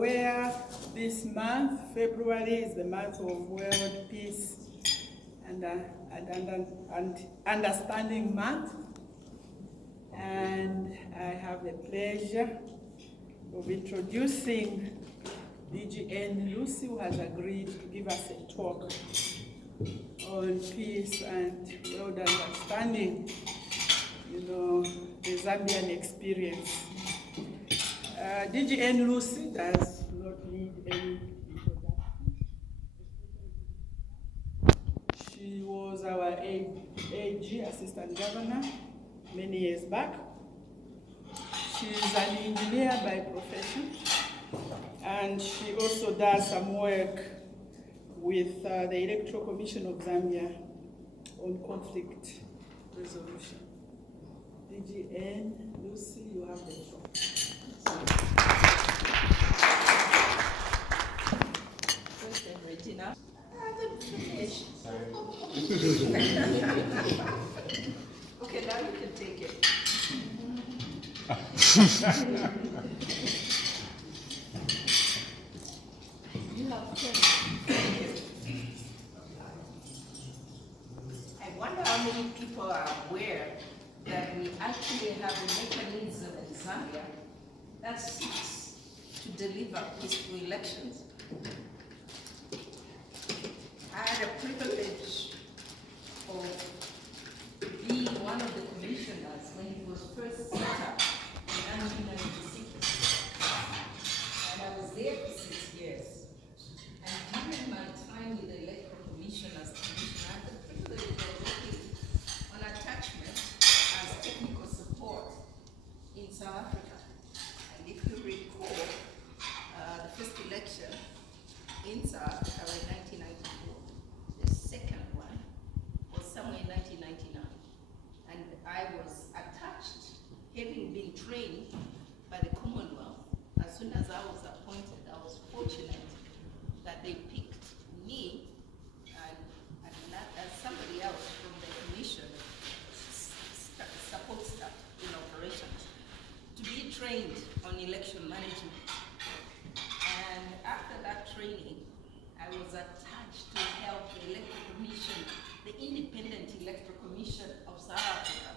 aware, this month, February, is the month of World Peace and Understanding Month. And I have the pleasure of introducing DGN Lucy, who has agreed to give us a talk on peace and world understanding, the Zambian experience. DGN Lucy does not need any introduction. She was our AG, Assistant Governor, many years back. She's an engineer by profession, and she also does some work with the Electoral Commission of Zambia on conflict resolution. DGN Lucy, you have the floor. Regina. I haven't finished. Okay, now you can take it. You have 10. I wonder how many people are aware that we actually have a mechanism in Zambia that seeks to deliver peaceful elections. I had a privilege of being one of the commissioners when it was first set up in 1996. And I was there for 6 years. And during my time with the Electoral Commission as commissioner, I had the privilege of working on attachment as technical support in South Africa. And if you recall, the first election in South Africa was 1994. The second one was somewhere in 1999. And I was attached, having been trained by the Commonwealth. As soon as I was appointed, I was fortunate that they picked me and somebody else from the commission, support staff in operations, to be trained on election management. And after that training, I was attached to help the Electoral Commission, the Independent Electoral Commission of South Africa,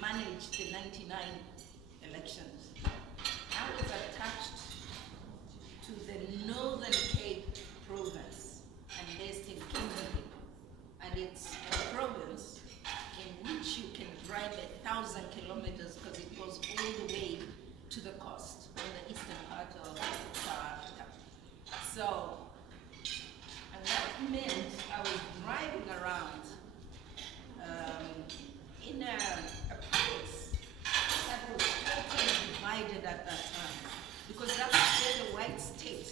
manage the 99 elections. I was attached to the Northern Cape province and based in Kimberley. And it's a province in which you can drive 1,000 kilometers because it goes all the way to the coast on the eastern part of South Africa. So, and that meant I was driving around in a place that was totally divided at that time, because that's where the white state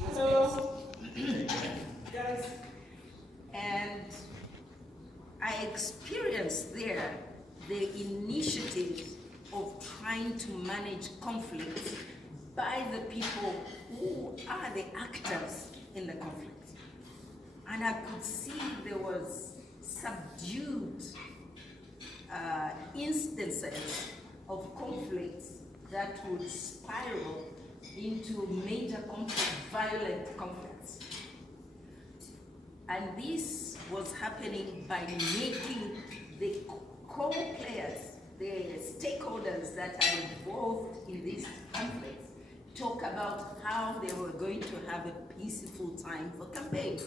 was based. Guys. And I experienced there the initiative of trying to manage conflict by the people who are the actors in the conflict. And I could see there was subdued instances of conflicts that would spiral into major conflict, violent conflicts. And this was happening by making the core players, the stakeholders that are involved in these conflicts, talk about how they were going to have a peaceful time for campaign.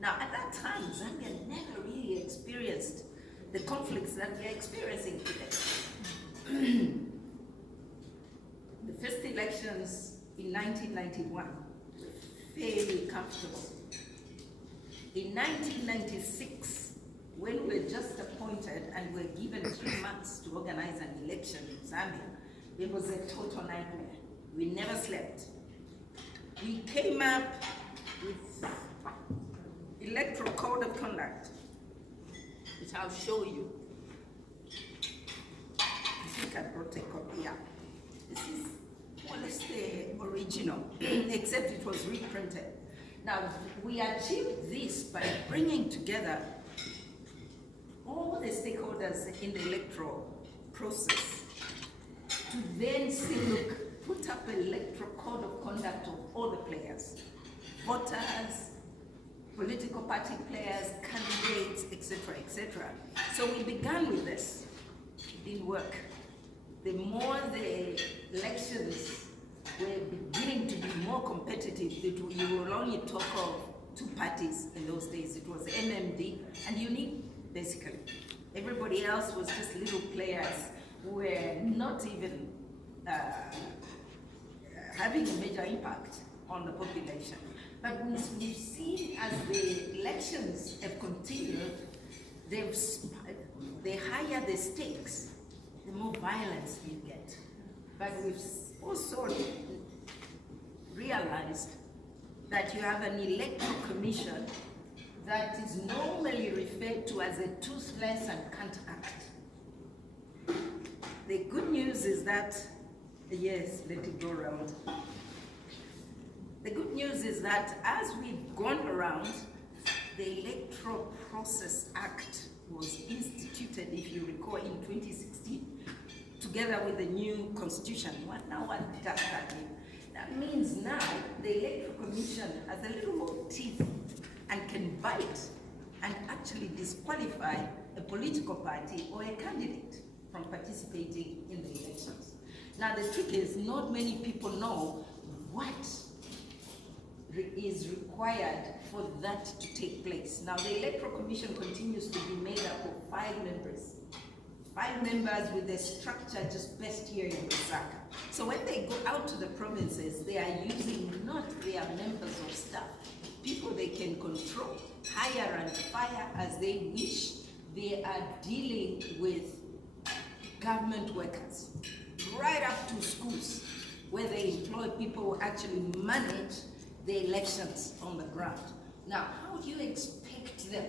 Now, at that time, Zambia never really experienced the conflicts that we are experiencing today. The first elections in 1991 were fairly comfortable. In 1996, when we were just appointed and were given 3 months to organize an election in Zambia, it was a total nightmare. We never slept. We came up with Electoral Code of Conduct, which I'll show you. I think I brought a copy. Yeah. This is more or less the original, except it was reprinted. Now, we achieved this by bringing together all the stakeholders in the electoral process to then say, look, put up an electoral code of conduct of all the players, voters, political party players, candidates, etc., etc. So we began with this. It didn't work. The more the elections were beginning to be more competitive, you will only talk of two parties in those days. It was MMD and UNI, basically. Everybody else was just little players who were not even having a major impact on the population. But we've seen as the elections have continued, the higher the stakes, the more violence you get. But we've also realized that you have an electoral commission that is normally referred to as a toothless and can't act. The good news is that, yes, let it go around. The good news is that as we've gone around, the Electoral Process Act was instituted, if you recall, in 2016, together with the new constitution. What does that mean? That means now the Electoral Commission has a little more teeth and can bite and actually disqualify a political party or a candidate from participating in the elections. Now the trick is not many people know what is required for that to take place. Now the Electoral Commission continues to be made up of 5 members. 5 members with a structure just best here in Lusaka. So when they go out to the provinces, they are using not their members of staff, people they can control, hire and fire as they wish. They are dealing with government workers, right up to schools, where they employ people who actually manage the elections on the ground. Now, how do you expect them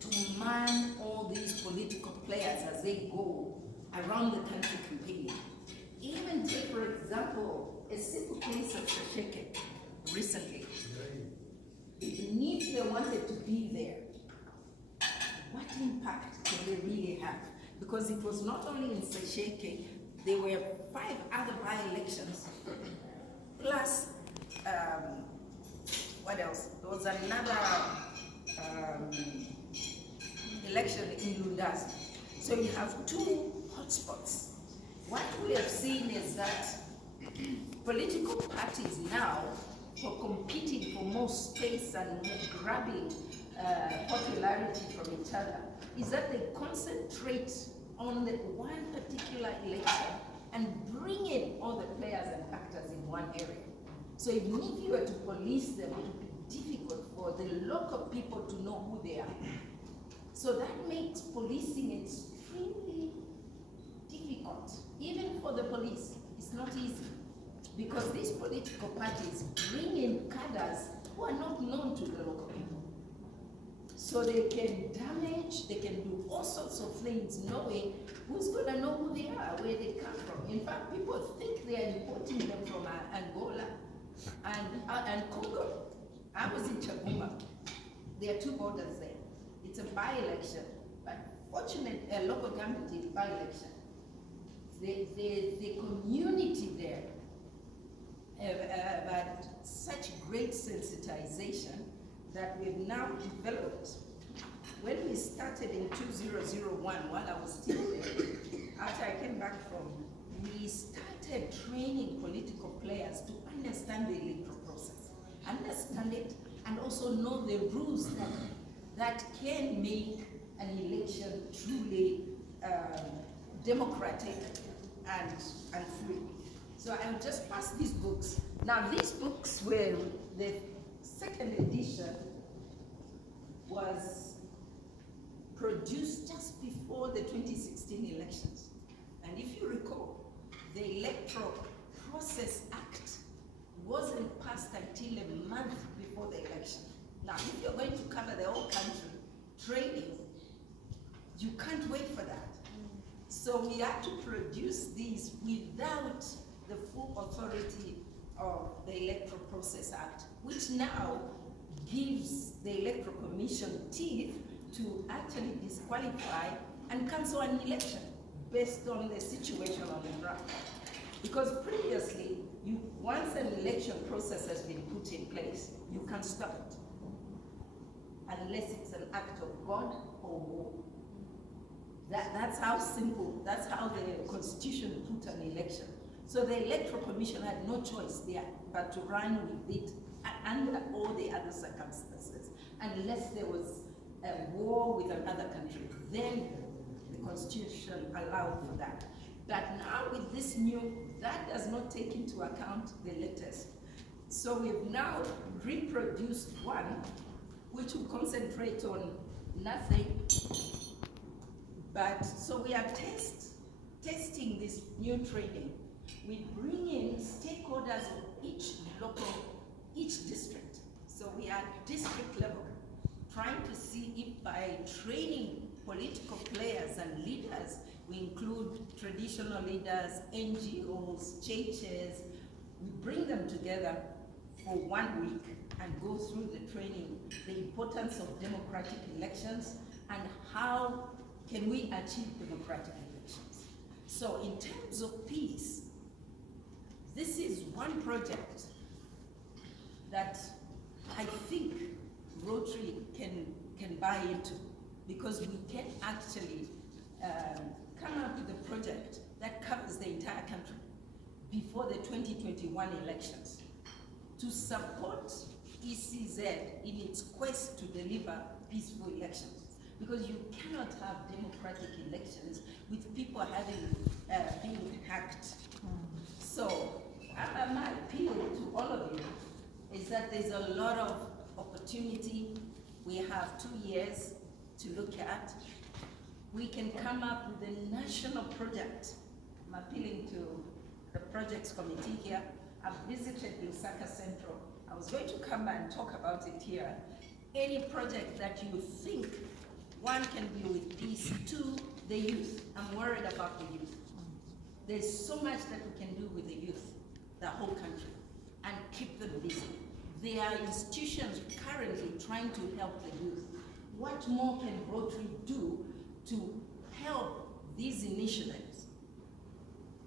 to man all these political players as they go around the country campaigning? Even take, for example, a simple case of Sesheke recently. Even if they wanted to be there, what impact can they really have? Because it was not only in Sesheke, there were 5 other by-elections, plus what else? There was another election in Lundazi. So you have 2 hotspots. What we have seen is that political parties now, for competing for more space and more grabbing popularity from each other, is that they concentrate on the one particular election and bring in all the players and actors in one area. So even if you were to police them, it would be difficult for the local people to know who they are. So that makes policing extremely difficult. Even for the police, it's not easy. Because these political parties bring in cadres who are not known to the local people. So they can damage, they can do all sorts of things knowing who's going to know who they are, where they come from. In fact, people think they are importing them from Angola and Congo. I was in Chaguma. There are 2 borders there. It's a by-election, but fortunately, a local government is by-election. The community there have had such great sensitization that we've now developed. When we started in 2001, while I was still there, after I came back from, we started training political players to understand the electoral process, understand it, and also know the rules that can make an election truly democratic and free. So I'll just pass these books. Now these books were, the 2nd edition was produced just before the 2016 elections. And if you recall, the Electoral Process Act wasn't passed until a month before the election. Now, if you're going to cover the whole country, training, you can't wait for that. So we had to produce these without the full authority of the Electoral Process Act, which now gives the Electoral Commission teeth to actually disqualify and cancel an election based on the situation on the ground. Because previously, once an election process has been put in place, you can't stop it. Unless it's an act of God or war. That's how simple, that's how the Constitution put an election. So the Electoral Commission had no choice there but to run with it under all the other circumstances, unless there was a war with another country. Then the Constitution allowed for that. But now with this new, that does not take into account the latest. So we've now reproduced one which will concentrate on nothing. But so we are testing this new training. We bring in stakeholders of each district. So we are district level, trying to see if by training political players and leaders, we include traditional leaders, NGOs, churches, we bring them together for 1 week and go through the training, the importance of democratic elections, and how can we achieve democratic elections. So in terms of peace, this is one project that I think Rotary can buy into, because we can actually come up with a project that covers the entire country before the 2021 elections to support ECZ in its quest to deliver peaceful elections. Because you cannot have democratic elections with people having been hacked. So my appeal to all of you is that there's a lot of opportunity. We have 2 years to look at. We can come up with a national project. I'm appealing to the projects committee here. I've visited Lusaka Central. I was going to come and talk about it here. Any project that you think, one, can be with peace, two, the youth. I'm worried about the youth. There's so much that we can do with the youth, the whole country, and keep them busy. There are institutions currently trying to help the youth. What more can Rotary do to help these initiatives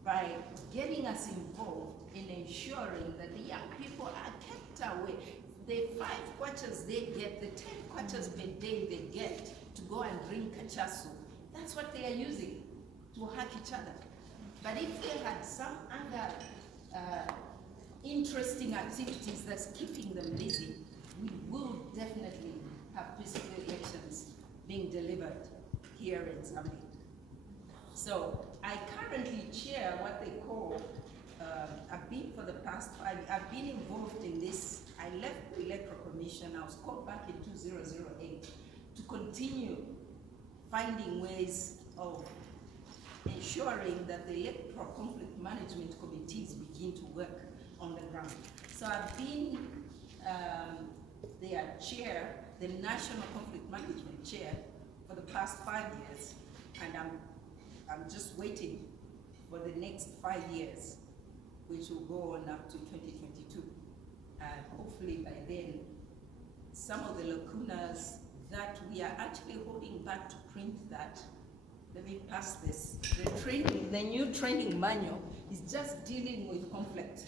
by getting us involved in ensuring that the young people are kept away? The 5 kwatas they get, the 10 kwatas per day they get to go and drink kachasu, that's what they are using to hack each other. But if they had some other interesting activities that's keeping them busy, we will definitely have peaceful elections being delivered here in Zambia. So I currently chair what they call, I've been for the past 5 years, I've been involved in this. I left the Electoral Commission, I was called back in 2008 to continue finding ways of ensuring that the electoral conflict management committees begin to work on the ground. So I've been their chair, the National Conflict Management Chair, for the past 5 years, and I'm just waiting for the next 5 years, which will go on up to 2022. And hopefully by then, some of the lacunas that we are actually holding back to print that, let me pass this. The new training manual is just dealing with conflict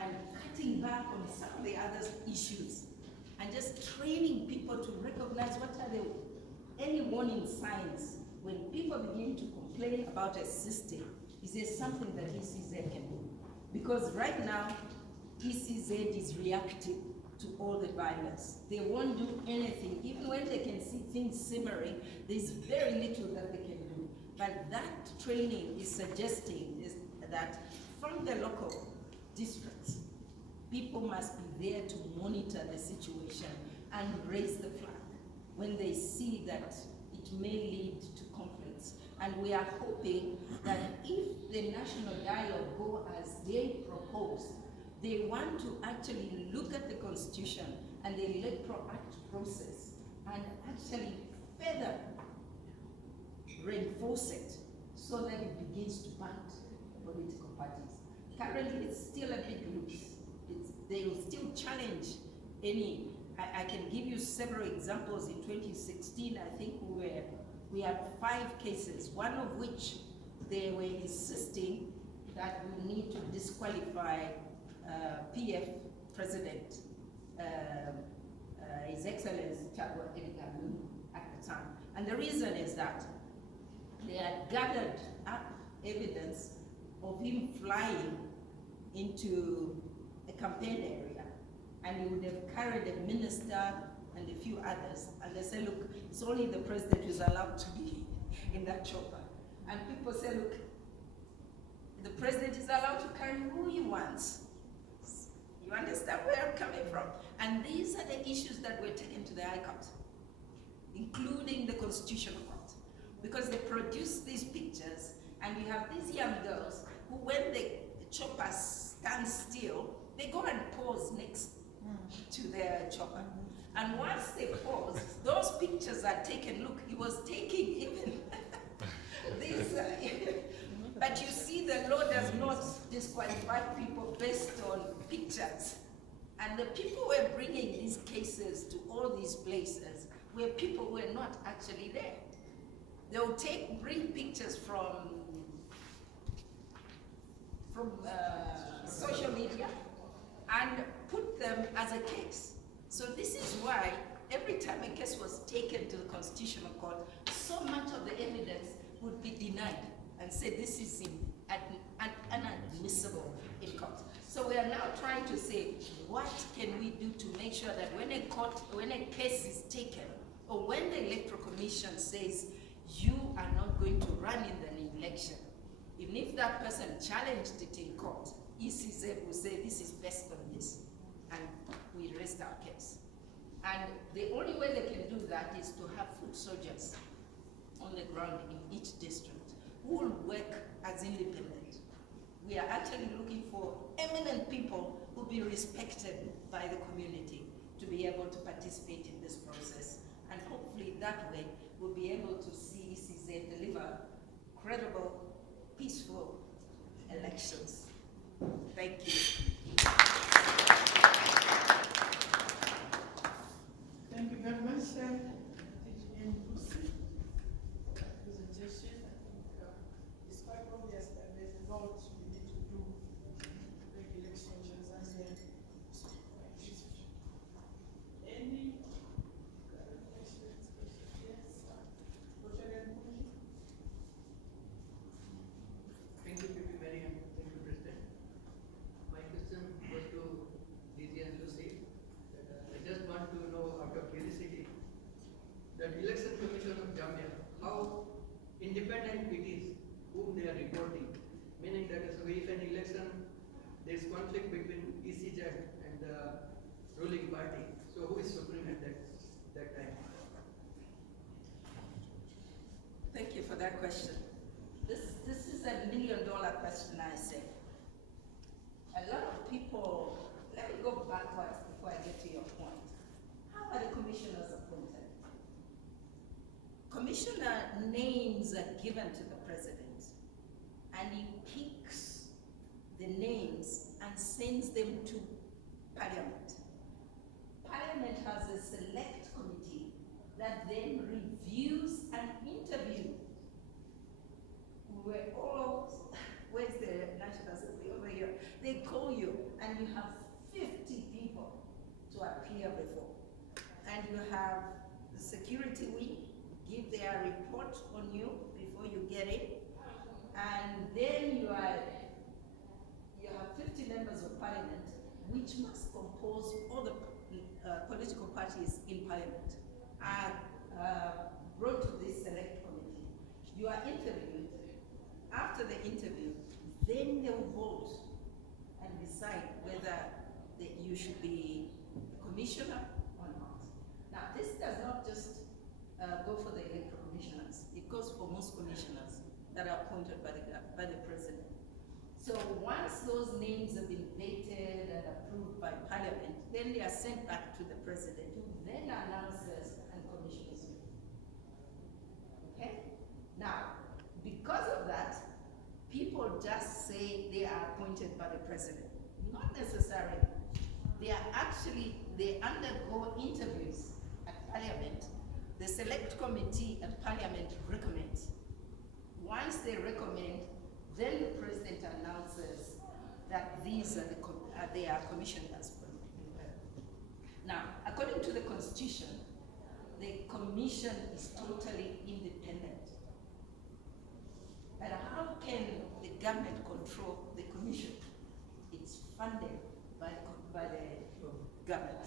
and cutting back on some of the other issues and just training people to recognize what are the early warning signs when people begin to complain about a system. Is there something that ECZ can do? Because right now, ECZ is reacting to all the violence. They won't do anything. Even when they can see things simmering, there's very little that they can do. But that training is suggesting that from the local districts, people must be there to monitor the situation and raise the flag when they see that it may lead to conflicts. And we are hoping that if the national dialogue go as they propose, they want to actually look at the Constitution and the Electoral Act process and actually further reinforce it so that it begins to bind political parties. Currently, it's still a bit loose. They will still challenge any. I can give you several examples. In 2016, I think we had 5 cases, one of which they were insisting that we need to disqualify PF President, His Excellency Chagwa Edgar Lungu at the time. And the reason is that they had gathered up evidence of him flying into a campaign area, and he would have carried a minister and a few others, and they say, look, it's only the president who's allowed to be in that chopper. And people say, look, the president is allowed to carry who he wants. You understand where I'm coming from? And these are the issues that were taken to the High Court, including the Constitutional Court, because they produced these pictures, and you have these young girls who, when the chopper stands still, they go and pose next to their chopper. And once they pause, those pictures are taken. Look, he was taking even these. But you see, the law does not disqualify people based on pictures. And the people who were bringing these cases to all these places were people who were not actually there. They will bring pictures from social media and put them as a case. So this is why every time a case was taken to the Constitutional Court, so much of the evidence would be denied and say this is unadmissible in court. So we are now trying to say, what can we do to make sure that when a case is taken, or when the Electoral Commission says you are not going to run in the election, even if that person challenged it in court, ECZ will say this is based on this, and we rest our case. And the only way they can do that is to have foot soldiers on the ground in each district who will work as independent. We are actually looking for eminent people who will be respected by the community to be able to participate in this process. And hopefully that way we'll be able to see ECZ deliver credible, peaceful elections. Thank you. Thank you very much, and Lucy, for that presentation. I think it's quite obvious that there's a lot we need to do to make elections in Zambia. Any questions? Yes, Rotary Club. Thank you, P.P. Mariam. Thank you, President. My question was to Lizzie and Lucy. I just want to know, out of curiosity, that Election Commission of Zambia, how independent it is, whom they are reporting. Meaning that if an election, there is conflict between ECZ and the ruling party. So who is supreme at that time? Thank you for that question. This is a $1 million question, I say. A lot of people, let me go backwards before I get to your point. How are the commissioners appointed? Commissioner names are given to the president, and he picks the names and sends them to Parliament. Parliament has a select committee that then reviews and interviews. We're all, where's the National Assembly over here? They call you, and you have 50 people to appear before. And you have the security wing give their report on you before you get in. And then you have 50 members of Parliament, which must compose all the political parties in Parliament, are brought to this select committee. You are interviewed. After the interview, then they will vote and decide whether you should be a commissioner or not. Now, this does not just go for the electoral commissioners. It goes for most commissioners that are appointed by the president. So once those names have been vetted and approved by Parliament, then they are sent back to the president, who then announces and commissions you. Okay? Now, because of that, people just say they are appointed by the president. Not necessarily. They undergo interviews at Parliament. The select committee at Parliament recommends. Once they recommend, then the president announces that these are they are commissioners. Now, according to the Constitution, the Commission is totally independent. But how can the government control the Commission? It's funded by the government.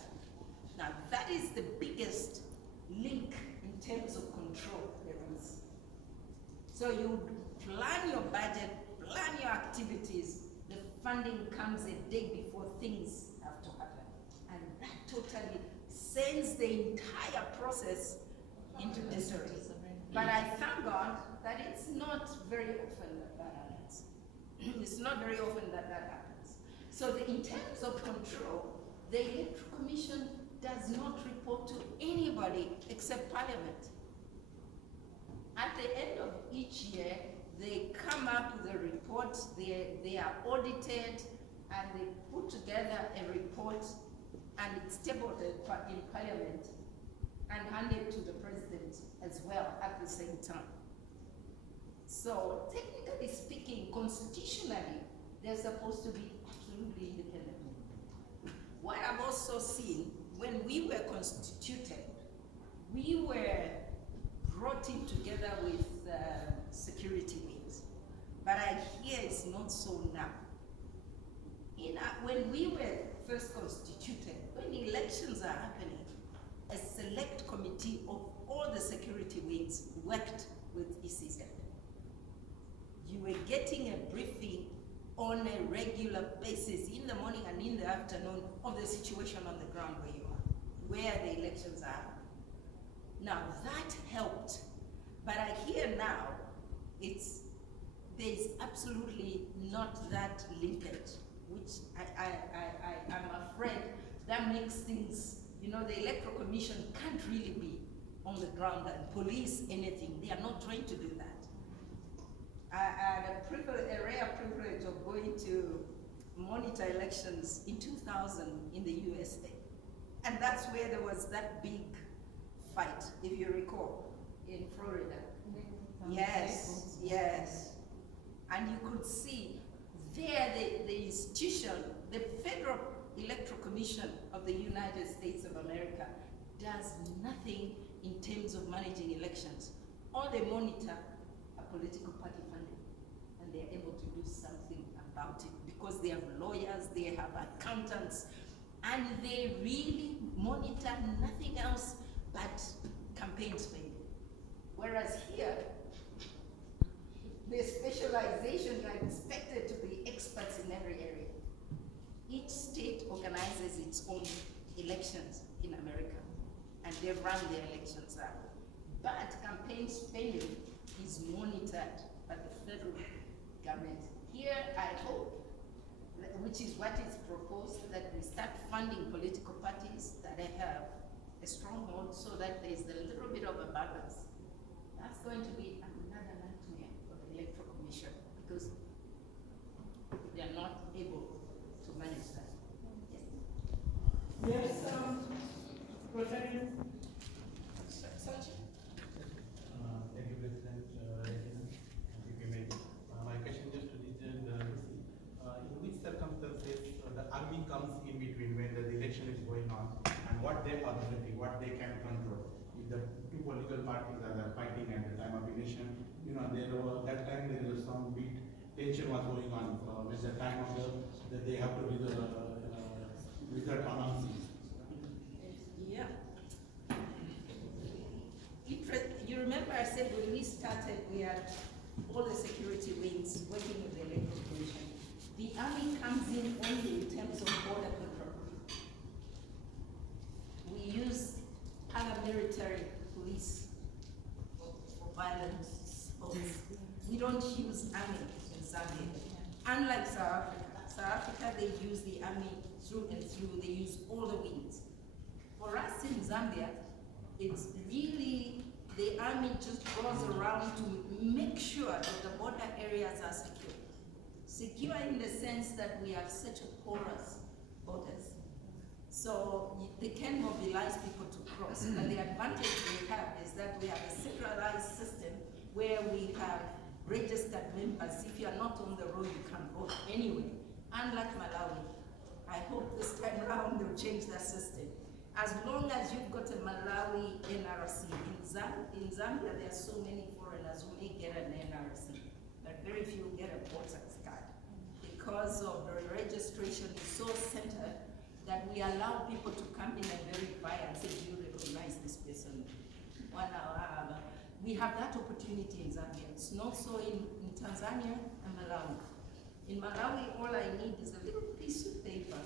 Now, that is the biggest link in terms of control there is. So you plan your budget, plan your activities, the funding comes a day before things have to happen. And that totally sends the entire process into disarray. But I thank God that it's not very often that happens. It's not very often that happens. So in terms of control, the Electoral Commission does not report to anybody except Parliament. At the end of each year, they come up with a report, they are audited, and they put together a report, and it's tabled in Parliament and handed to the President as well at the same time. So technically speaking, constitutionally, they're supposed to be absolutely independent. What I've also seen, when we were constituted, we were brought in together with security wings. But I hear it's not so now. When we were first constituted, when elections are happening, a select committee of all the security wings worked with ECZ. You were getting a briefing on a regular basis in the morning and in the afternoon of the situation on the ground where you are, where the elections are. Now that helped, but I hear now there's absolutely not that linkage, which I'm afraid that makes things, the Electoral Commission can't really be on the ground and police anything. They are not trained to do that. I had a rare privilege of going to monitor elections in 2000 in the USA. And that's where there was that big fight, if you recall, in Florida. Yes, yes. And you could see there the institution, the Federal Electoral Commission of the United States of America does nothing in terms of managing elections. All they monitor are political party funding, and they're able to do something about it because they have lawyers, they have accountants, and they really monitor nothing else but campaign spending. Whereas here, the specialization are expected to be experts in every area. Each state organizes its own elections in America, and they run their elections out. But campaign spending is monitored by the federal government. Here, I hope, which is what is proposed, that we start funding political parties that have a stronghold so that there's a little bit of a balance. That's going to be another nightmare for the Electoral Commission because they're not able to manage that. Yes, Rotary. Thank you, President. My question just to Lucy. In which circumstances the army comes in between when the election is going on, and what their authority, what they can control? If the two political parties are fighting at the time of election, that time there was some big tension was going on with the time of that they have to do the result announcing. Yeah. You remember I said when we started, we had all the security wings working with the Electoral Commission. The army comes in only in terms of border control. We use paramilitary police for violent sports. We don't use army in Zambia. Unlike South Africa, they use the army through and through. They use all the wings. For us in Zambia, it's really the army just goes around to make sure that the border areas are secure. Secure in the sense that we have such a porous borders. So they can mobilize people to cross. But the advantage we have is that we have a centralized system where we have registered members. If you are not on the road, you can vote anyway. unlike Malawi, I hope this time around they'll change their system. As long as you've got a Malawi NRC, in Zambia there are so many foreigners who may get an NRC, but very few get a voter's card. Because of the registration is so centered that we allow people to come in and verify and say, do you recognize this person? We have that opportunity in Zambia. It's not so in Tanzania and Malawi. In Malawi, all I need is a little piece of paper,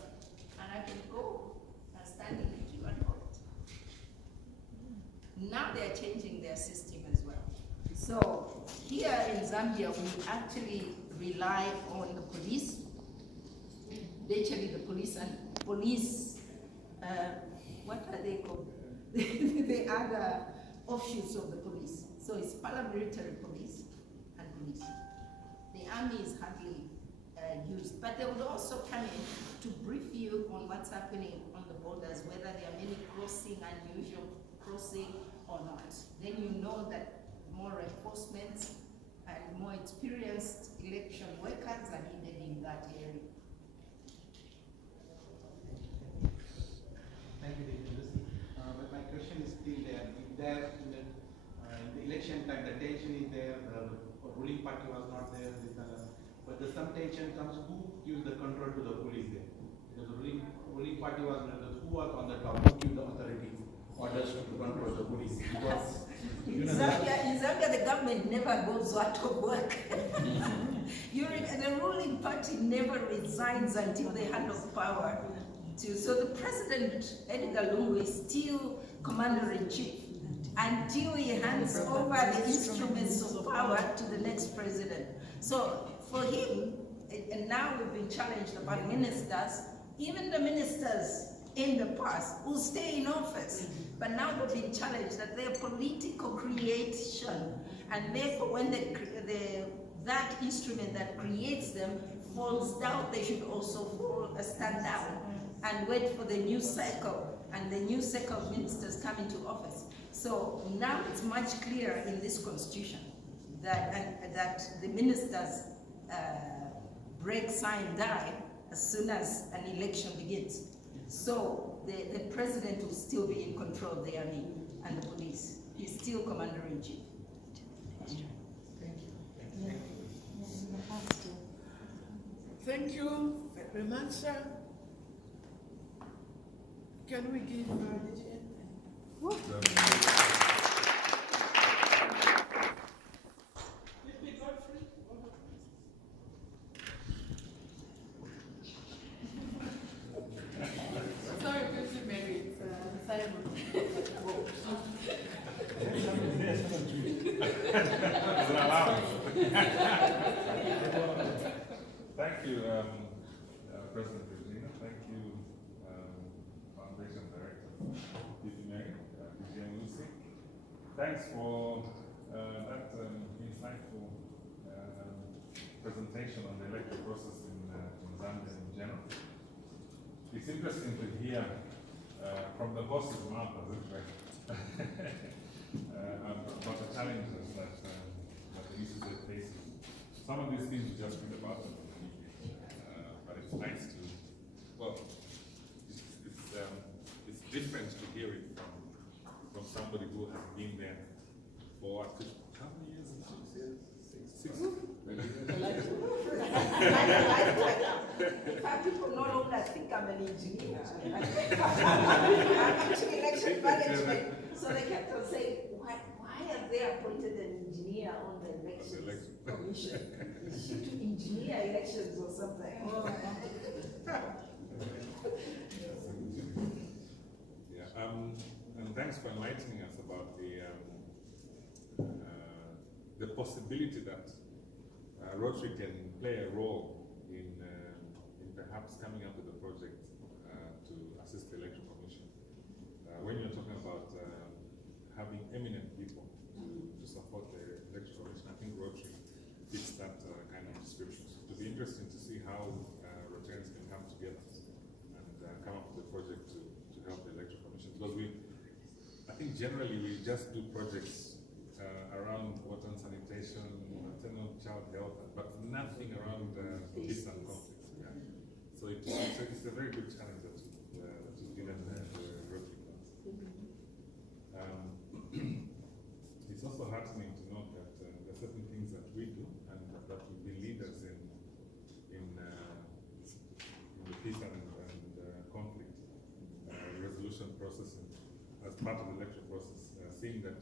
and I can go and stand in the queue and vote. Now they're changing their system as well. So here in Zambia, we actually rely on the police. Literally the police and police, what are they called? The other offshoots of the police. So it's paramilitary police and police. The army is hardly used, but they would also come in to brief you on what's happening on the borders, whether there are many unusual crossing or not. Then you know that more enforcement and more experienced election workers are needed in that area. Thank you, Lucy. But my question is still there. If there in the election time, the tension is there, the ruling party was not there, but the some tension comes, who gives the control to the police there? Because the ruling party was not there, who was on the top, who gives the authority orders to control the police? Because in Zambia, the government never goes out of work. The ruling party never resigns until they hand over power. So the president, Edgar Lungu, is still commander-in-chief until he hands over the instruments of power to the next president. So for him, and now we've been challenged about ministers, even the ministers in the past who stay in office, but now they've been challenged that they're political creation, and therefore when that instrument that creates them falls down, they should also stand down and wait for the new cycle, and the new cycle of ministers come into office. So now it's much clearer in this constitution that the ministers break, sign, die as soon as an election begins. So the president will still be in control of the army and the police. He's still commander-in-chief. Thank you very much, sir. Can we give Sorry, Mr. Mary, it's Thank you, President Regina. Thank you, Foundation Director, Deputy Mary, Lucy. Thanks for that insightful presentation on the electoral process in Zambia in general. It's interesting to hear from the horse's mouth, as it were, about the challenges that the ECZ faces. Some of these things we just read about them, but it's nice to, well, it's different to hear it from somebody who has been there for how many years? 6 years? 6 people no longer think I'm an engineer. I'm actually election management. So they kept on saying, why have they appointed an engineer on the elections commission? Is she to engineer elections or something? Yeah, and thanks for enlightening us about the possibility that Rotary can play a role in perhaps coming up with a project to assist the Electoral Commission. When you're talking about having eminent people to support the Electoral Commission, I think Rotary fits that kind of description. So it will be interesting to see how Rotarians can come together and come up with a project to help the Electoral Commission. Because I think generally we just do projects around water and sanitation, maternal child health, but nothing around peace and conflict. Yeah. it's a very good challenge that you've given the Rotary Club. It's also heartening to note that there are certain things that we do and that we've been leaders in the peace and conflict resolution process and as part of the electoral process, seeing that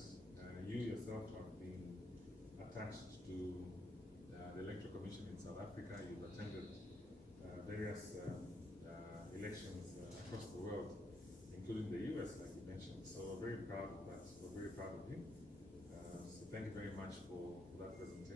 you yourself have been attached to the Electoral Commission in South Africa, you've attended various elections across the world, including the US, like you mentioned. So we're very proud of that. We're very proud of you. So thank you very much for that presentation.